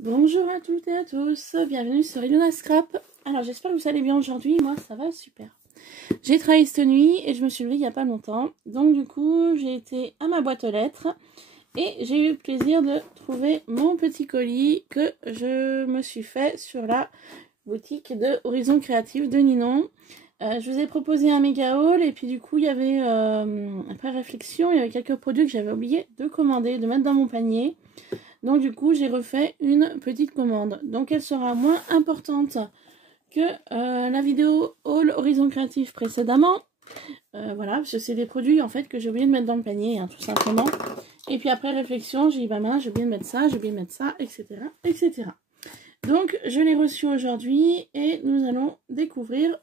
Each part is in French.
Bonjour à toutes et à tous, bienvenue sur Ilona Scrap. Alors j'espère que vous allez bien aujourd'hui, moi ça va super. J'ai travaillé cette nuit et je me suis levée il n'y a pas longtemps. Donc du coup j'ai été à ma boîte aux lettres et j'ai eu le plaisir de trouver mon petit colis que je me suis fait sur la boutique de Horizon Créatif de Ninon. Je vous ai proposé un méga haul et puis du coup il y avait, après réflexion, il y avait quelques produits que j'avais oublié de commander, de mettre dans mon panier. Donc du coup j'ai refait une petite commande. Donc elle sera moins importante que la vidéo haul Horizon Créatif précédemment. Voilà, parce que c'est des produits en fait que j'ai oublié de mettre dans le panier, hein, tout simplement. Et puis après réflexion, j'ai dit bah mince, j'ai oublié de mettre ça, etc. etc. Donc je l'ai reçu aujourd'hui et nous allons découvrir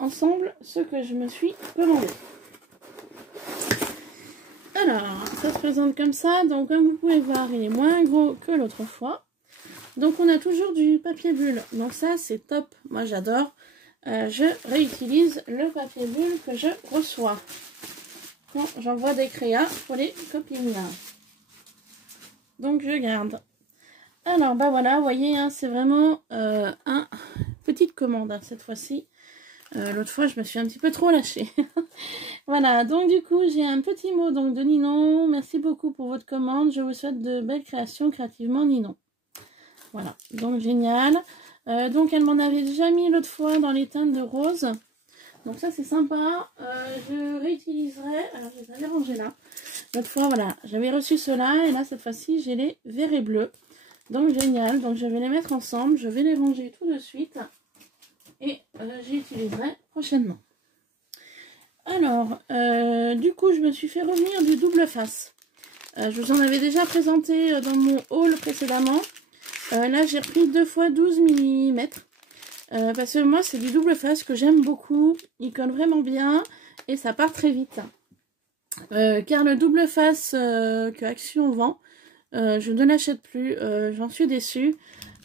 ensemble ce que je me suis commandé. Alors, ça se présente comme ça. Donc, comme vous pouvez voir, il est moins gros que l'autre fois. Donc, on a toujours du papier bulle. Donc, ça, c'est top. Moi, j'adore. Je réutilise le papier bulle que je reçois quand j'envoie des créas pour les copines. Donc, je garde. Alors, bah voilà, vous voyez, hein, c'est vraiment une petite commande hein, cette fois-ci. L'autre fois, je me suis un petit peu trop lâchée. Voilà, donc du coup, j'ai un petit mot donc, de Ninon. Merci beaucoup pour votre commande. Je vous souhaite de belles créations créativement Ninon. Voilà, donc génial. Donc, elle m'en avait déjà mis l'autre fois dans les teintes de rose. Donc ça, c'est sympa. Je réutiliserai... Alors, je vais les ranger là. L'autre fois, voilà, j'avais reçu cela. Et là, cette fois-ci, j'ai les verts et bleus. Donc, génial. Donc, je vais les mettre ensemble. Je vais les ranger tout de suite. Et j'y utiliserai prochainement. Alors, du coup, je me suis fait revenir du double face. Je vous en avais déjà présenté dans mon haul précédemment. Là, j'ai repris 2 x 12 mm. Parce que moi, c'est du double face que j'aime beaucoup. Il colle vraiment bien et ça part très vite. Car le double face que Action vend, je ne l'achète plus. J'en suis déçue.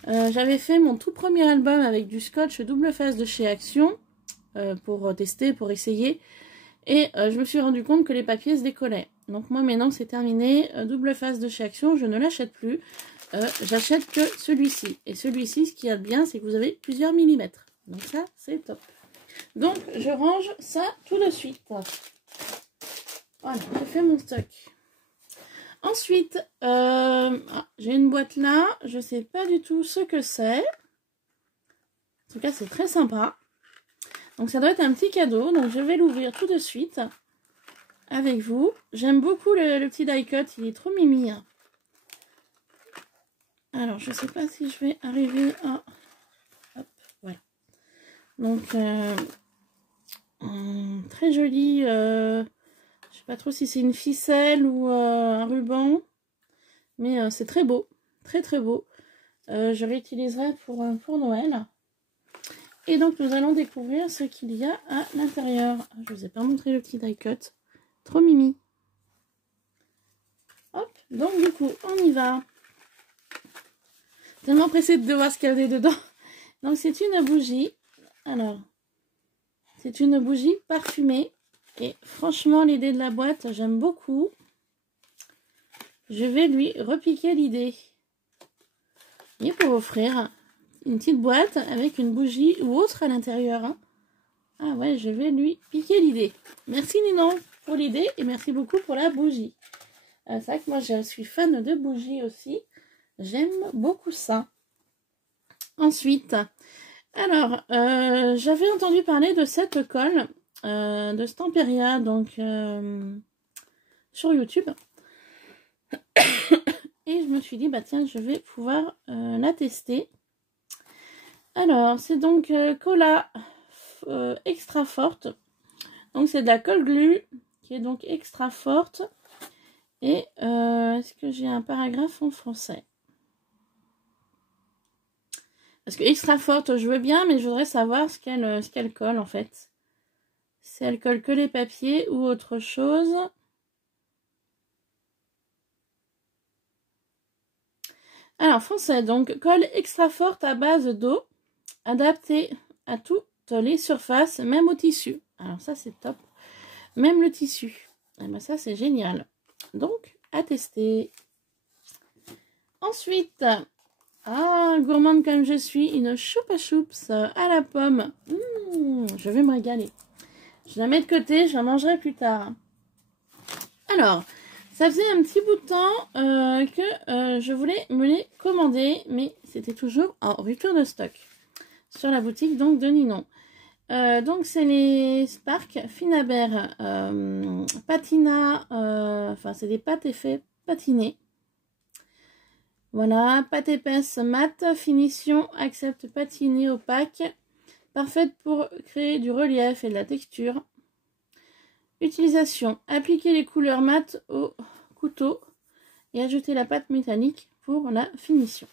J'avais fait mon tout premier album avec du scotch double face de chez Action pour tester, pour essayer. Et je me suis rendu compte que les papiers se décollaient. Donc moi maintenant c'est terminé. Double face de chez Action, je ne l'achète plus. J'achète que celui-ci. Et celui-ci, ce qu'il y a de bien, c'est que vous avez plusieurs millimètres. Donc ça, c'est top. Donc je range ça tout de suite. Voilà, j'ai fait mon stock. Ensuite, j'ai une boîte là. Je ne sais pas du tout ce que c'est. En tout cas, c'est très sympa. Donc ça doit être un petit cadeau. Donc je vais l'ouvrir tout de suite avec vous. J'aime beaucoup le petit die cut. Il est trop mimi. Alors je sais pas si je vais arriver à... Hop, voilà. Donc très joli. Je sais pas trop si c'est une ficelle ou un ruban. Mais c'est très beau. Très très beau. Je l'utiliserai pour Noël. Et donc, nous allons découvrir ce qu'il y a à l'intérieur. Je ne vous ai pas montré le petit die cut. Trop mimi. Hop, donc du coup, on y va. Tellement pressée de voir ce qu'il y avait dedans. Donc, c'est une bougie. Alors, c'est une bougie parfumée. Et franchement, l'idée de la boîte, j'aime beaucoup. Je vais lui repiquer l'idée. Et pour offrir une petite boîte avec une bougie ou autre à l'intérieur. Hein. Ah ouais, je vais lui piquer l'idée. Merci Ninon pour l'idée et merci beaucoup pour la bougie. C'est vrai que moi je suis fan de bougies aussi. J'aime beaucoup ça. Ensuite, alors, j'avais entendu parler de cette colle de Stamperia, donc sur YouTube. Et je me suis dit, bah tiens, je vais pouvoir la tester. Alors, c'est donc Colla extra forte. Donc, c'est de la colle glue qui est donc extra forte. Et est-ce que j'ai un paragraphe en français? Parce que extra forte, je veux bien, mais je voudrais savoir ce qu'elle colle en fait. Si elle colle que les papiers ou autre chose. Alors, français, donc colle extra forte à base d'eau, adaptée à toutes les surfaces, même au tissu. Alors ça, c'est top. Même le tissu. Et ben ça, c'est génial. Donc, à tester. Ensuite, Ah, gourmande comme je suis, une choupa choups à la pomme. Je vais me régaler. Je la mets de côté, je la mangerai plus tard. Alors, ça faisait un petit bout de temps que je voulais me les commander, mais c'était toujours en rupture de stock sur la boutique donc de Ninon. Donc c'est les Spark Finabert Patina, enfin c'est des pâtes effets patinés. Voilà, pâte épaisse mat, finition, accepte patinée opaque, parfaite pour créer du relief et de la texture. Utilisation, appliquer les couleurs mat au couteau et ajouter la pâte métallique pour la finition.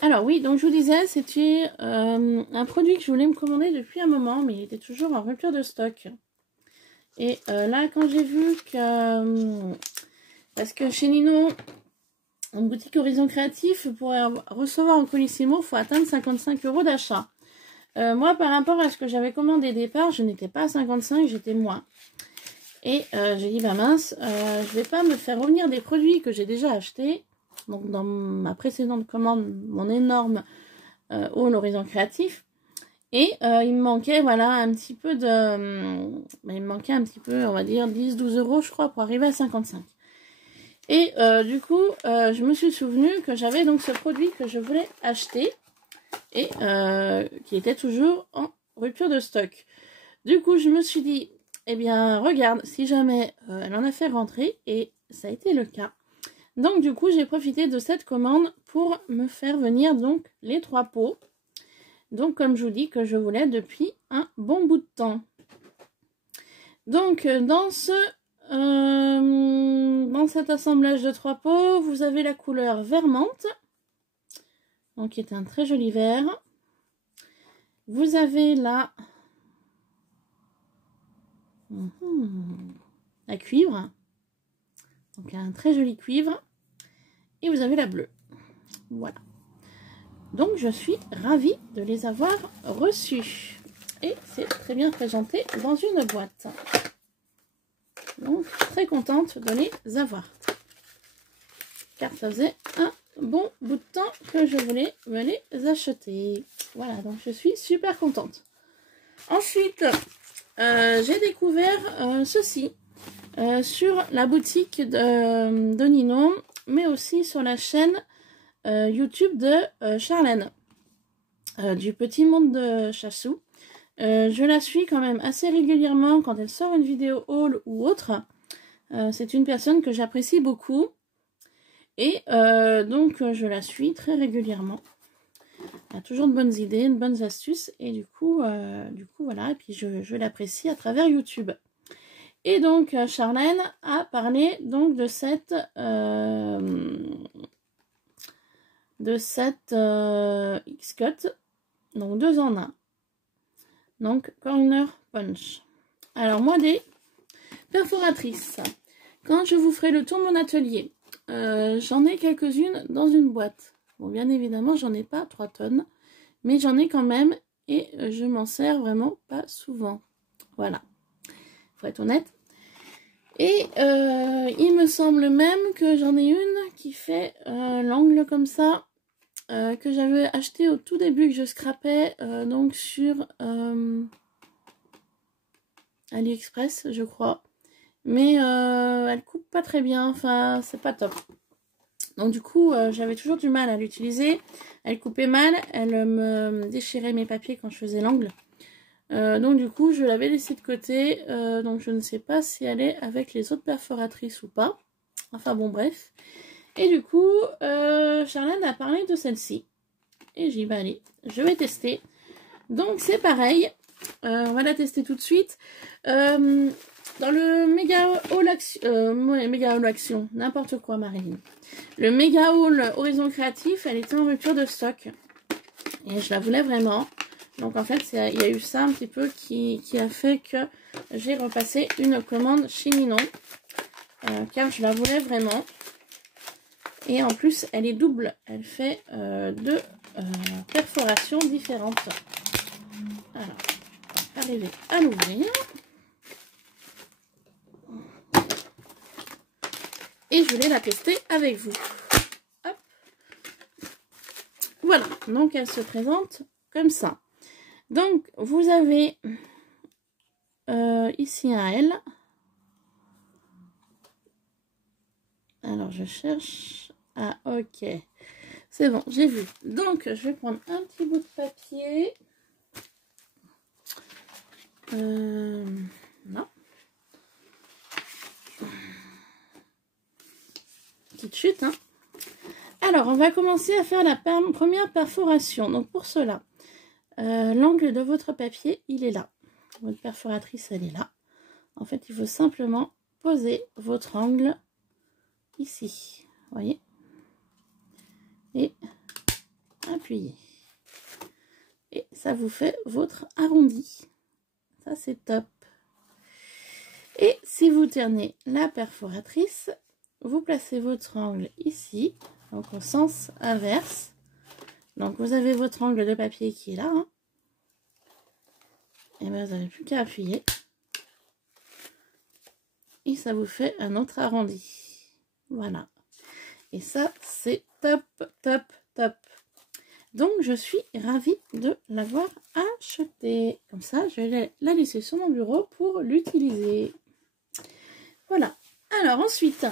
Alors oui, donc je vous disais, c'était un produit que je voulais me commander depuis un moment, mais il était toujours en rupture de stock. Et là, quand j'ai vu que... parce que chez Ninon, en boutique Horizon Créatif, pour recevoir un colissimo, il faut atteindre 55 € d'achat. Moi, par rapport à ce que j'avais commandé au départ, je n'étais pas à 55, j'étais moins. Et j'ai dit, bah mince, je vais pas me faire revenir des produits que j'ai déjà achetés. Donc dans ma précédente commande, mon énorme haul Horizon Créatif. Et il me manquait, voilà, un petit peu de... il me manquait un petit peu, on va dire, 10-12 € je crois, pour arriver à 55. Et du coup, je me suis souvenu que j'avais donc ce produit que je voulais acheter. Et qui était toujours en rupture de stock. Du coup, je me suis dit, eh bien, regarde, si jamais elle en a fait rentrer, et ça a été le cas. Donc, du coup, j'ai profité de cette commande pour me faire venir donc les 3 pots. Donc, comme je vous dis, que je voulais depuis un bon bout de temps. Donc, dans cet assemblage de 3 pots, vous avez la couleur vert menthe. Donc, qui est un très joli vert. Vous avez la cuivre. Donc, un très joli cuivre. Et vous avez la bleue. Voilà. Donc, je suis ravie de les avoir reçus. Et c'est très bien présenté dans une boîte. Donc, très contente de les avoir. Car ça faisait un bon bout de temps que je voulais me les acheter. Voilà, donc je suis super contente. Ensuite, j'ai découvert ceci sur la boutique de Ninon, mais aussi sur la chaîne YouTube de Charlène, du Petit Monde de Chassou. Je la suis quand même assez régulièrement quand elle sort une vidéo haul ou autre. C'est une personne que j'apprécie beaucoup. Et donc, je la suis très régulièrement. Elle a toujours de bonnes idées, de bonnes astuces. Et du coup voilà. Et puis, je l'apprécie à travers YouTube. Et donc, Charlène a parlé donc de cette X-Cut. Donc, 2 en 1. Donc, Corner Punch. Alors, moi, des perforatrices. Quand je vous ferai le tour de mon atelier, j'en ai quelques-unes dans une boîte. Bon, bien évidemment, j'en ai pas 3 tonnes, mais j'en ai quand même et je m'en sers vraiment pas souvent. Voilà, faut être honnête. Et il me semble même que j'en ai une qui fait l'angle comme ça, que j'avais acheté au tout début, que je scrapais donc sur AliExpress, je crois. Mais elle coupe pas très bien, enfin c'est pas top. Donc du coup j'avais toujours du mal à l'utiliser. Elle coupait mal, elle me déchirait mes papiers quand je faisais l'angle. Donc du coup je l'avais laissée de côté. Donc je ne sais pas si elle est avec les autres perforatrices ou pas. Enfin bon bref. Et du coup Charlène a parlé de celle-ci. Et j'ai dit bah allez, je vais tester. Donc c'est pareil. On va la tester tout de suite. Dans le méga haul action, n'importe quoi Marilyn. Le méga haul Horizon Créatif, elle était en rupture de stock. Et je la voulais vraiment. Donc en fait, il y a eu ça un petit peu qui a fait que j'ai repassé une commande chez Ninon. Car je la voulais vraiment. Et en plus, elle est double. Elle fait 2 perforations différentes. Alors, on va arriver à l'ouvrir. Et je voulais la tester avec vous. Hop. Voilà, donc elle se présente comme ça. Donc vous avez ici un L. Alors je cherche. Ah ok, c'est bon, j'ai vu. Donc je vais prendre un petit bout de papier. Non. Petite chute, hein. Alors, on va commencer à faire la première perforation. Donc, pour cela, l'angle de votre papier, il est là. Votre perforatrice, elle est là. En fait, il faut simplement poser votre angle ici. Vous voyez? Et appuyer. Et ça vous fait votre arrondi. Ça, c'est top. Et si vous tournez la perforatrice, vous placez votre angle ici, donc au sens inverse. Donc vous avez votre angle de papier qui est là. Hein. Et bien vous n'avez plus qu'à appuyer. Et ça vous fait un autre arrondi. Voilà. Et ça, c'est top, top, top. Donc je suis ravie de l'avoir acheté. Comme ça, je vais la laisser sur mon bureau pour l'utiliser. Voilà. Alors ensuite...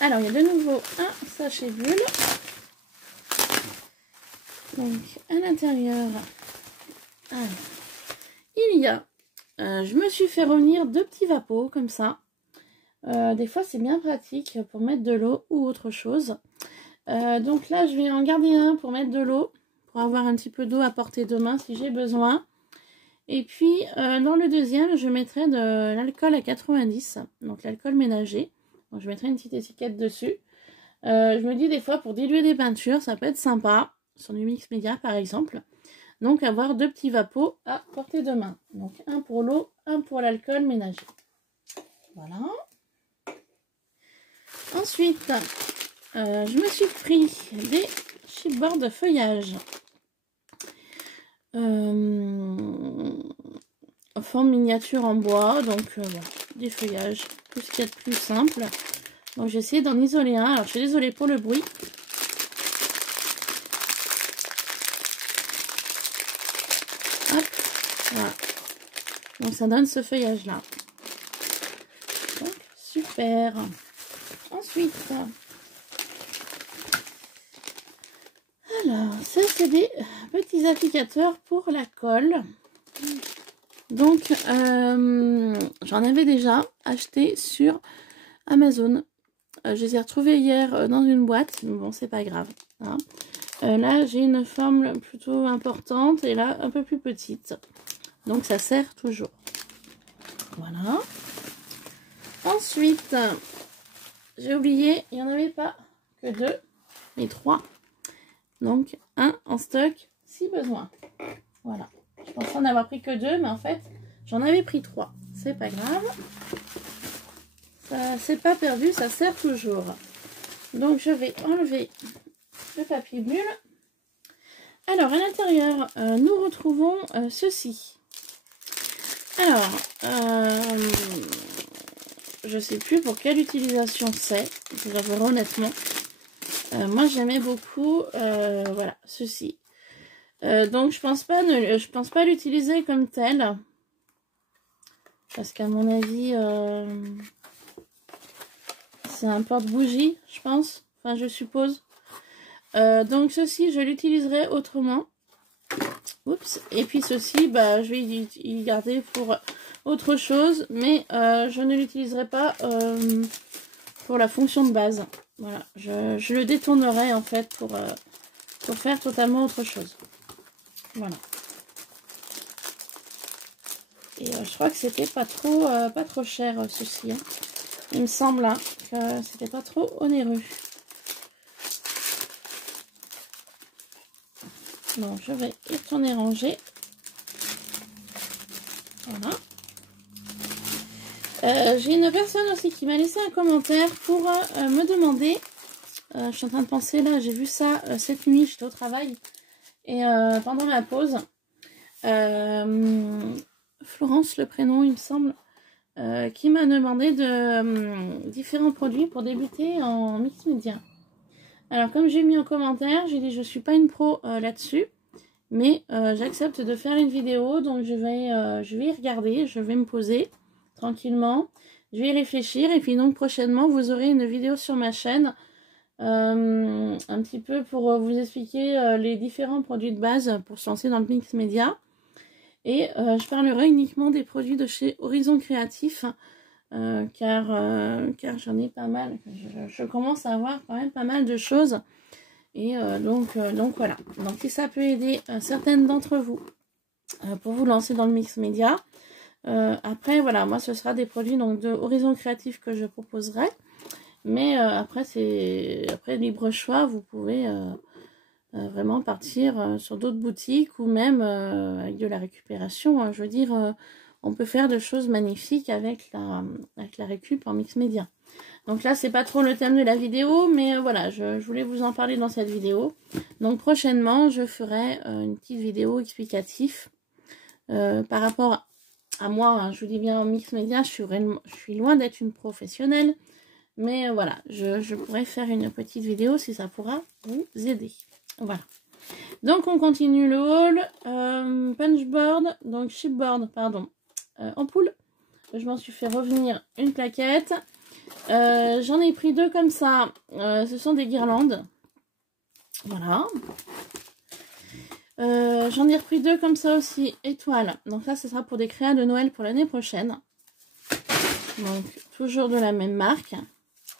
Alors, il y a de nouveau un sachet bulle. Donc, à l'intérieur, il y a... je me suis fait revenir 2 petits vapeaux, comme ça. Des fois, c'est bien pratique pour mettre de l'eau ou autre chose. Donc là, je vais en garder un pour mettre de l'eau, pour avoir un petit peu d'eau à portée de main si j'ai besoin. Et puis, dans le deuxième, je mettrai de l'alcool à 90, donc l'alcool ménager. Donc, je mettrai une petite étiquette dessus. Je me dis des fois pour diluer des peintures, ça peut être sympa. Sur du mix média par exemple. Donc avoir 2 petits vapeaux à portée de main. Donc un pour l'eau, un pour l'alcool ménager. Voilà. Ensuite, je me suis pris des chipboards de feuillage. En forme miniature en bois. Donc voilà, des feuillages. Tout ce qu'il y a de plus simple. Donc j'ai essayé d'en isoler un. Alors je suis désolée pour le bruit. Hop, voilà. Donc ça donne ce feuillage là. Donc super. Ensuite, alors ça c'est des petits applicateurs pour la colle. Donc j'en avais déjà acheté sur Amazon. Je les ai retrouvés hier dans une boîte, mais bon, c'est pas grave. Hein. Là, j'ai une forme plutôt importante et là, un peu plus petite. Donc, ça sert toujours. Voilà. Ensuite, j'ai oublié, il n'y en avait pas que 2, mais 3. Donc, un en stock si besoin. Voilà. Je pensais en avoir pris que 2, mais en fait, j'en avais pris 3. C'est pas grave. Ça, c'est pas perdu, ça sert toujours. Donc je vais enlever le papier bulle. Alors à l'intérieur, nous retrouvons ceci. Alors, je sais plus pour quelle utilisation c'est, je vous avouerai honnêtement. Moi j'aimais beaucoup, voilà, ceci. Donc je pense pas l'utiliser comme tel. Parce qu'à mon avis... c'est un porte-bougie, je pense. Enfin, je suppose. Donc, ceci, je l'utiliserai autrement. Oups. Et puis, ceci, bah, je vais y garder pour autre chose. Mais je ne l'utiliserai pas pour la fonction de base. Voilà. Je le détournerai, en fait, pour faire totalement autre chose. Voilà. Et je crois que c'était pas trop cher, ceci. Hein. Il me semble hein, que c'était pas trop onéreux. Donc je vais y retourner ranger. Voilà. J'ai une personne aussi qui m'a laissé un commentaire pour me demander. Je suis en train de penser là, j'ai vu ça cette nuit, j'étais au travail. Et pendant la pause, Florence, le prénom il me semble. Qui m'a demandé de différents produits pour débuter en mix média. Alors comme j'ai mis en commentaire, j'ai dit je suis pas une pro là-dessus. Mais j'accepte de faire une vidéo, donc je vais y regarder, je vais me poser tranquillement, je vais y réfléchir et puis donc prochainement vous aurez une vidéo sur ma chaîne un petit peu pour vous expliquer les différents produits de base pour se lancer dans le mix média. Et je parlerai uniquement des produits de chez Horizon Créatif car j'en ai pas mal, je commence à avoir quand même pas mal de choses. Et donc voilà, donc si ça peut aider certaines d'entre vous pour vous lancer dans le mix média, après voilà, moi ce sera des produits donc de Horizon Créatif que je proposerai, mais après libre choix, vous pouvez vraiment partir sur d'autres boutiques ou même avec de la récupération, hein, je veux dire, on peut faire de choses magnifiques avec la récup en mix média. Donc là, c'est pas trop le thème de la vidéo, mais voilà, je voulais vous en parler dans cette vidéo. Donc prochainement, je ferai une petite vidéo explicative par rapport à moi. Hein, je vous dis bien en mix média, je suis loin d'être une professionnelle. Mais voilà, je pourrais faire une petite vidéo si ça pourra vous aider. Voilà. Donc on continue le haul. Punchboard, donc chipboard, pardon, ampoule. Je m'en suis fait revenir une plaquette. J'en ai pris deux comme ça, ce sont des guirlandes, voilà. J'en ai repris deux comme ça aussi, étoiles, donc là ce sera pour des créas de Noël pour l'année prochaine, donc toujours de la même marque,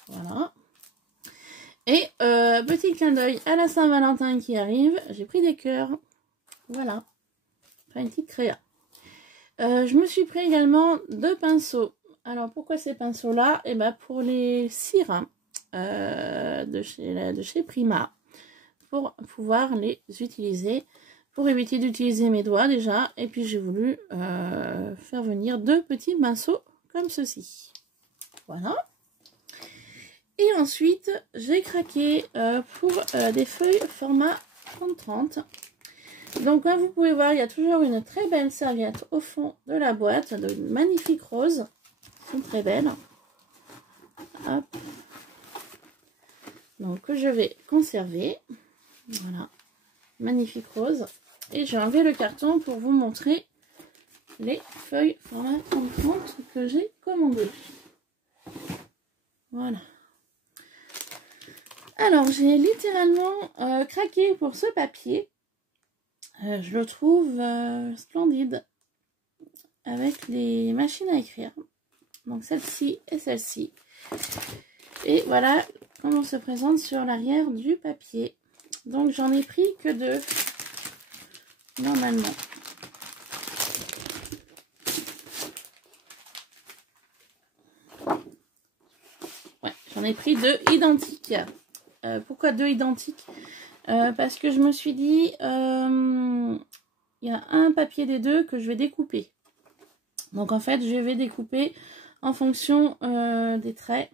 voilà. Et petit clin d'œil à la Saint-Valentin qui arrive, j'ai pris des cœurs, voilà, enfin une petite créa. Je me suis pris également deux pinceaux. Alors, pourquoi ces pinceaux-là? Et ben pour les cires de chez Prima, pour pouvoir les utiliser, pour éviter d'utiliser mes doigts déjà. Et puis, j'ai voulu faire venir deux petits pinceaux comme ceci. Voilà. Et ensuite, j'ai craqué pour des feuilles format 30-30. Donc, comme vous pouvez voir, il y a toujours une très belle serviette au fond de la boîte, de magnifiques roses. Sont très belles. Hop. Donc que je vais conserver. Voilà. Magnifique rose. Et j'ai enlevé le carton pour vous montrer les feuilles format 30-30 que j'ai commandées. Voilà. Alors j'ai littéralement craqué pour ce papier. Je le trouve splendide. Avec les machines à écrire. Donc celle-ci et celle-ci. Et voilà comment se présente sur l'arrière du papier. Donc j'en ai pris que deux. Normalement. Ouais, j'en ai pris deux identiques. Pourquoi deux identiques? Parce que je me suis dit, il y a un papier des deux que je vais découper. Donc en fait, je vais découper en fonction des traits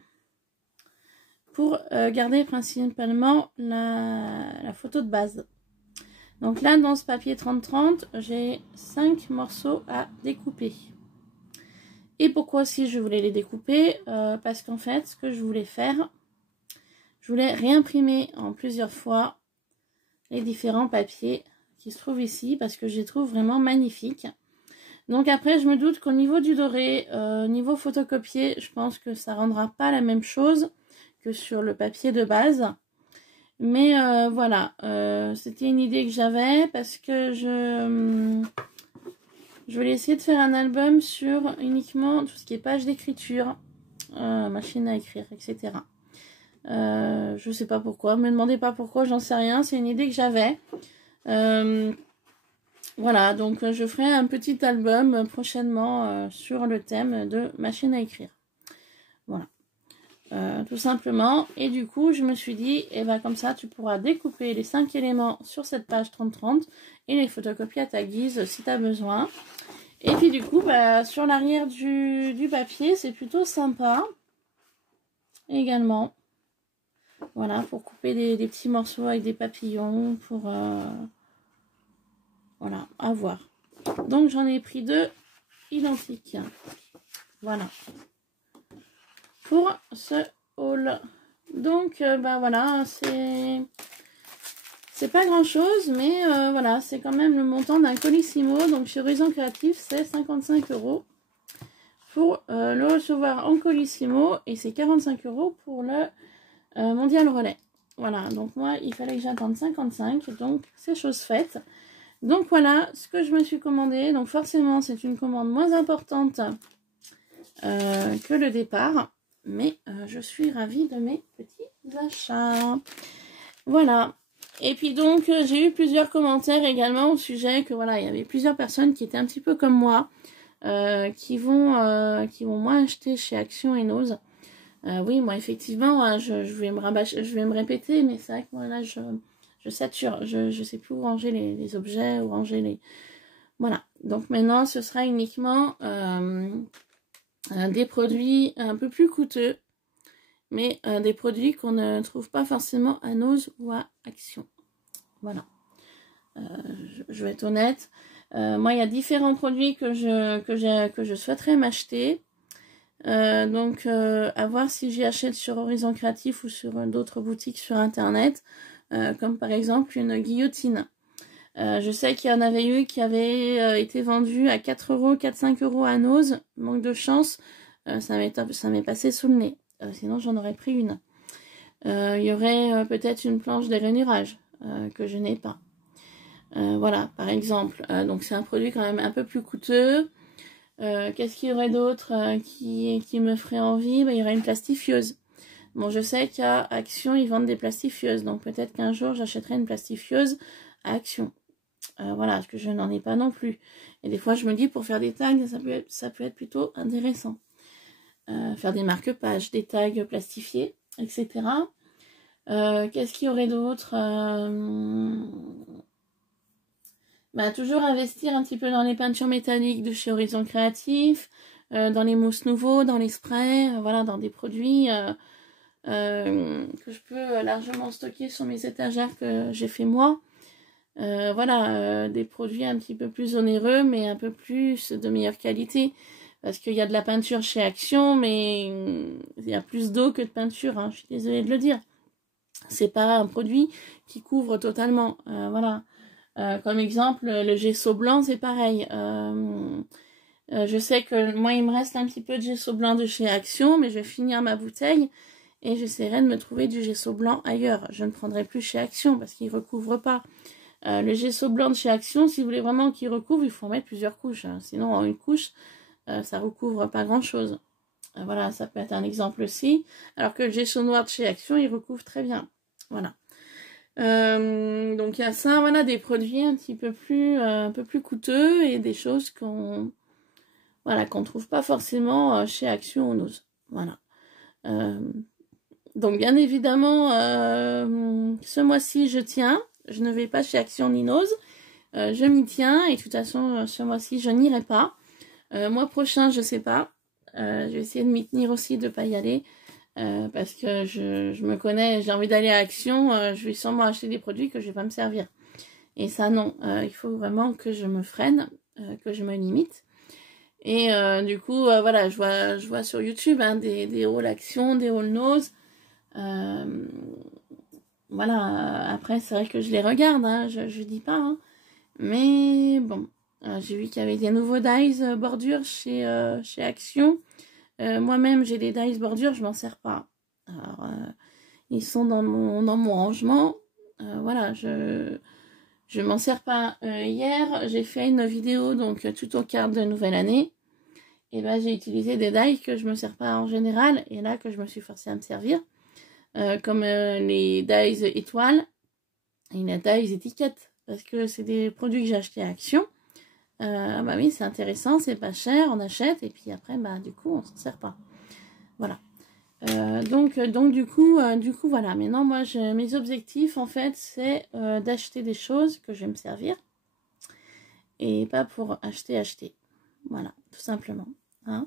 pour garder principalement la photo de base. Donc là, dans ce papier 30-30, j'ai 5 morceaux à découper. Et pourquoi aussi je voulais les découper? Parce qu'en fait, ce que je voulais faire, je voulais réimprimer en plusieurs fois les différents papiers qui se trouvent ici, parce que je les trouve vraiment magnifiques. Donc après, je me doute qu'au niveau du doré, niveau photocopié, je pense que ça rendra pas la même chose que sur le papier de base. Mais voilà, c'était une idée que j'avais parce que je voulais essayer de faire un album sur uniquement tout ce qui est page d'écriture, machine à écrire, etc. Je sais pas pourquoi, me demandez pas pourquoi, j'en sais rien, c'est une idée que j'avais. Voilà, donc je ferai un petit album prochainement sur le thème de machine à écrire. Voilà, tout simplement. Et du coup, je me suis dit, et ben comme ça, tu pourras découper les 5 éléments sur cette page 30-30 et les photocopier à ta guise si tu as besoin. Et puis du coup, bah, sur l'arrière du papier, c'est plutôt sympa également. Voilà, pour couper des petits morceaux avec des papillons, pour... voilà, à voir. Donc j'en ai pris deux identiques. Voilà. Pour ce haul. Donc, bah voilà, c'est pas grand chose, mais voilà, c'est quand même le montant d'un Colissimo. Donc, chez Horizon Créatif, c'est 55 € pour le recevoir en Colissimo et c'est 45 € pour le Mondial Relais. Voilà, donc moi, il fallait que j'attende 55, donc c'est chose faite. Donc voilà ce que je me suis commandé. Donc forcément, c'est une commande moins importante que le départ. Mais je suis ravie de mes petits achats. Voilà. Et puis donc, j'ai eu plusieurs commentaires également au sujet que voilà, il y avait plusieurs personnes qui étaient un petit peu comme moi, qui vont moins acheter chez Action et Nose. Oui, moi effectivement, hein, je vais me répéter, mais c'est vrai que moi là, je sature. Je sais plus où ranger les objets, où ranger les... Voilà. Donc maintenant, ce sera uniquement des produits un peu plus coûteux, mais des produits qu'on ne trouve pas forcément à Nose ou à Action. Voilà. Je vais être honnête. Moi, il y a différents produits que je souhaiterais m'acheter. Donc, à voir si j'y achète sur Horizon Créatif ou sur d'autres boutiques sur Internet. Comme par exemple une guillotine. Je sais qu'il y en avait eu qui avaient été vendus à 4 €, 4-5 € à Nose. Manque de chance, ça m'est passé sous le nez. Sinon, j'en aurais pris une. Il y aurait peut-être une planche dérainurage que je n'ai pas. Voilà, par exemple. Donc, c'est un produit quand même un peu plus coûteux. Qu'est-ce qu'il y aurait d'autre qui me ferait envie? Il y aurait une plastifieuse. Bon, je sais qu'à Action, ils vendent des plastifieuses. Donc, peut-être qu'un jour, j'achèterai une plastifieuse à Action. Voilà, parce que je n'en ai pas non plus. Et des fois, je me dis, pour faire des tags, ça peut être plutôt intéressant. Faire des marque-pages, des tags plastifiés, etc. Qu'est-ce qu'il y aurait d'autre? Toujours investir un petit peu dans les peintures métalliques de chez Horizon Créatif, dans les mousses nouveaux, dans les sprays, voilà, dans des produits que je peux largement stocker sur mes étagères que j'ai fait moi. Voilà, des produits un petit peu plus onéreux, mais un peu plus de meilleure qualité. Parce qu'il y a de la peinture chez Action, mais il y a plus d'eau que de peinture, hein, je suis désolée de le dire. C'est pas un produit qui couvre totalement. Voilà. Comme exemple, le gesso blanc, c'est pareil. Je sais que moi, il me reste un petit peu de gesso blanc de chez Action, mais je vais finir ma bouteille et j'essaierai de me trouver du gesso blanc ailleurs. Je ne prendrai plus chez Action parce qu'il ne recouvre pas. Le gesso blanc de chez Action, si vous voulez vraiment qu'il recouvre, il faut en mettre plusieurs couches. Hein. Sinon, en une couche, ça recouvre pas grand-chose. Voilà, ça peut être un exemple aussi. Alors que le gesso noir de chez Action, il recouvre très bien. Voilà. Donc il y a ça, voilà, des produits un peu plus coûteux et des choses qu'on trouve pas forcément chez Action ou Nose. Voilà. Donc bien évidemment, ce mois-ci je tiens. Je ne vais pas chez Action ni Nose. Je m'y tiens et de toute façon ce mois-ci je n'irai pas. Mois prochain je sais pas. Je vais essayer de m'y tenir aussi, de pas y aller. Parce que je me connais, j'ai envie d'aller à Action, je vais sûrement acheter des produits que je vais pas me servir. Et ça non, il faut vraiment que je me freine, que je me limite. Et du coup, voilà, je vois sur YouTube hein, des hauls Action, des hauls Nose. Voilà, après c'est vrai que je les regarde, hein, je dis pas. Hein. Mais bon, j'ai vu qu'il y avait des nouveaux dies bordures chez Action. Moi-même, j'ai des dies bordures, je m'en sers pas. Alors, ils sont dans mon rangement. Voilà, je m'en sers pas. Hier, j'ai fait une vidéo, donc tout au quart de nouvelle année. Et ben, j'ai utilisé des dies que je me sers pas en général. Et là, que je me suis forcée à me servir. Comme les dies étoiles et les dies étiquettes. Parce que c'est des produits que j'ai achetés à Action. Bah oui, c'est intéressant, c'est pas cher, on achète et puis après, bah du coup, on s'en sert pas. Voilà. Donc du coup, voilà. Maintenant, moi, mes objectifs, en fait, c'est d'acheter des choses que je vais me servir et pas pour acheter. Voilà, tout simplement. Hein.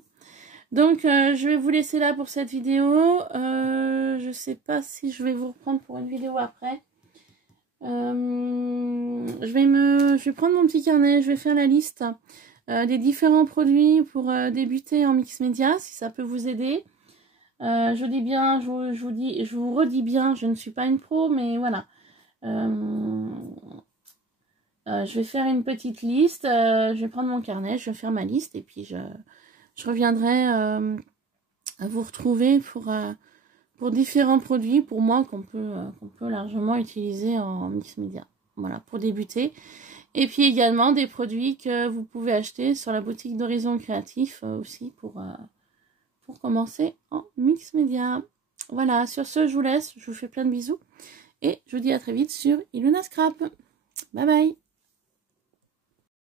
Donc, je vais vous laisser là pour cette vidéo. Je sais pas si je vais vous reprendre pour une vidéo après. Je vais prendre mon petit carnet, je vais faire la liste des différents produits pour débuter en mix média, si ça peut vous aider. Je dis bien, je vous redis bien, je ne suis pas une pro, mais voilà. Je vais faire une petite liste, je vais prendre mon carnet, je vais faire ma liste et puis je reviendrai vous retrouver pour différents produits pour moi qu'on peut largement utiliser en mix média. Voilà, pour débuter. Et puis également des produits que vous pouvez acheter sur la boutique d'Horizon Créatif aussi pour commencer en mix média. Voilà, sur ce, je vous laisse, je vous fais plein de bisous et je vous dis à très vite sur Ilona Scrap. Bye bye!